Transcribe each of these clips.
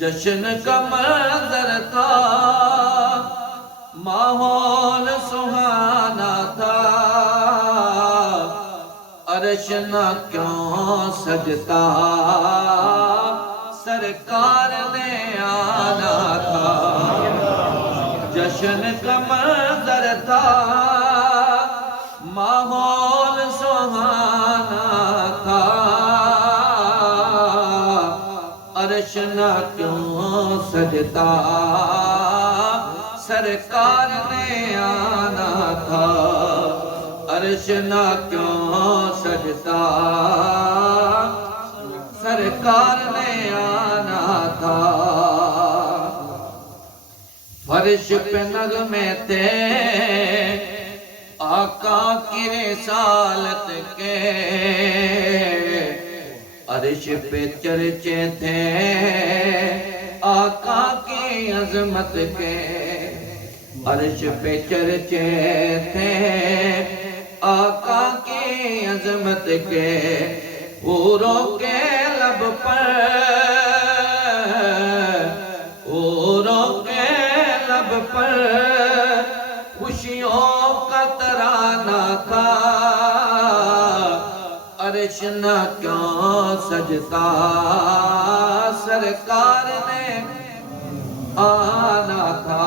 جشن کا منظر تھا، ماحول سہانا تھا، عرش نہ کیوں سجتا، سرکار نے آنا تھا۔ جشن کا منظر تھا، ماحول سہانا تھا، عرش نہ کیوں سجتا، سرکار نے آنا تھا۔ عرش نہ کیوں سجتا، سرکار نے آنا تھا۔ فرش پہ نغمے تھے آقا کی رسالت کے، عرش پہ چرچے تھے آقا کی عظمت کے، عرش پہ چرچے تھے آقا کی عظمت کے، حوروں کے لب پر، حوروں کے لب پر خوشیوں کا ترانہ تھا، عرش نہ کیوں سجتا، سرکار نے آنا تھا۔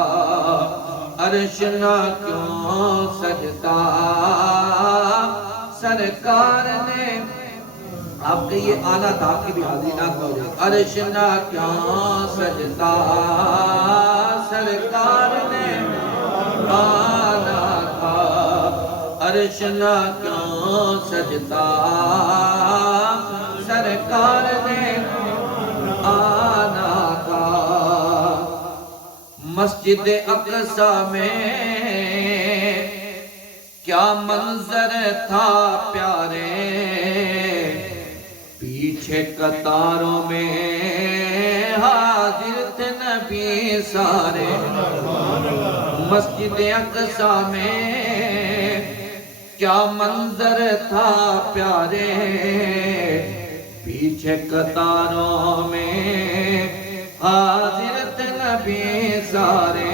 عرش نہ کیوں سجتا، سرکار نے، آپ کے یہ آنا تھا، آپ کی بھی حاضری نہ ہو جائے۔ عرش نہ کیوں سجتا، سرکار نے آنا تھا۔ عرش نہ کیوں سجتا، سرکار نے آنا تھا۔ مسجد اقصیٰ میں کیا منظر تھا پیارے، پیچھے قطاروں میں حاضر تھے نبی سارے۔ مسجد اقصیٰ میں کیا منظر تھا پیارے، پیچھے قطاروں میں حاضر تھے نبی سارے،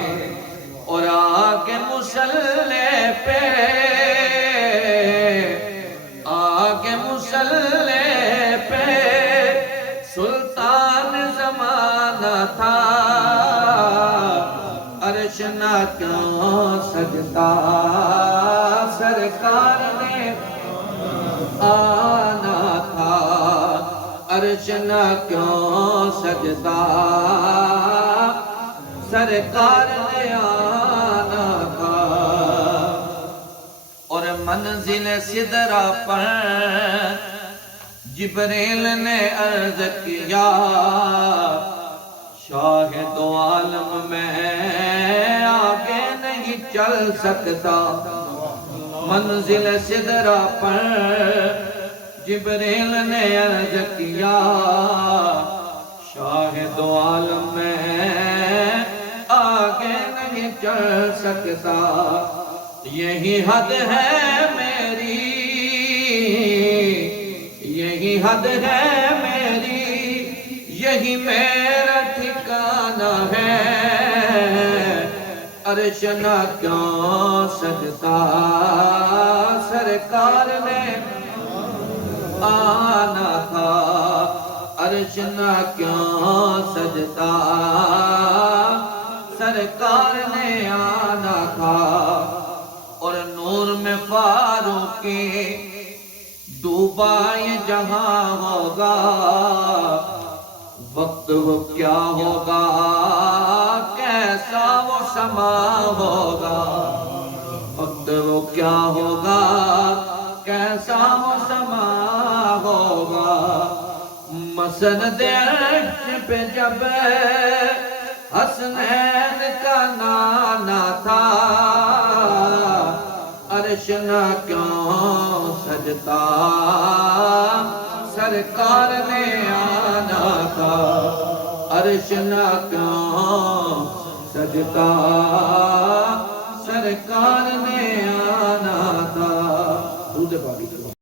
اور آگے مصلی پہ، آگے مصلی پہ سلطان زمانہ تھا، عرش نہ کیوں سجتا، سرکار نے آنا تھا۔ عرش نہ کیوں سجتا، سرکار نے آنا تھا۔ اور منزل سدرہ پر جبریل نے عرض کیا، شاہ دو عالم میں آگے نہیں چل سکتا۔ منزل سدرہ پر جبریل نے عرض کیا، شاہ دو عالم میں آگے نہیں چل سکتا، یہی حد ہے میری، یہی حد ہے میری، یہی میرا ٹھکانہ ہے، عرش نہ کیوں سجتا، سرکار نے آنا تھا۔ عرش نہ کیوں سجتا، سرکار نے آنا تھا۔ اور نور میں فاروقی ڈوبا یہ جہاں ہوگا، وقت وہ کیا ہوگا، کیسا وہ سما ہوگا، وقت وہ کیا ہوگا، کیسا وہ سما ہوگا۔ مسند عرش پہ جب حسنین کا نانا تھا، عرش نہ کیوں سجتا، سرکار نے آنا تھا۔ عرش نہ کیوں سجتا، سرکار نے آنا تھا۔ درود پاک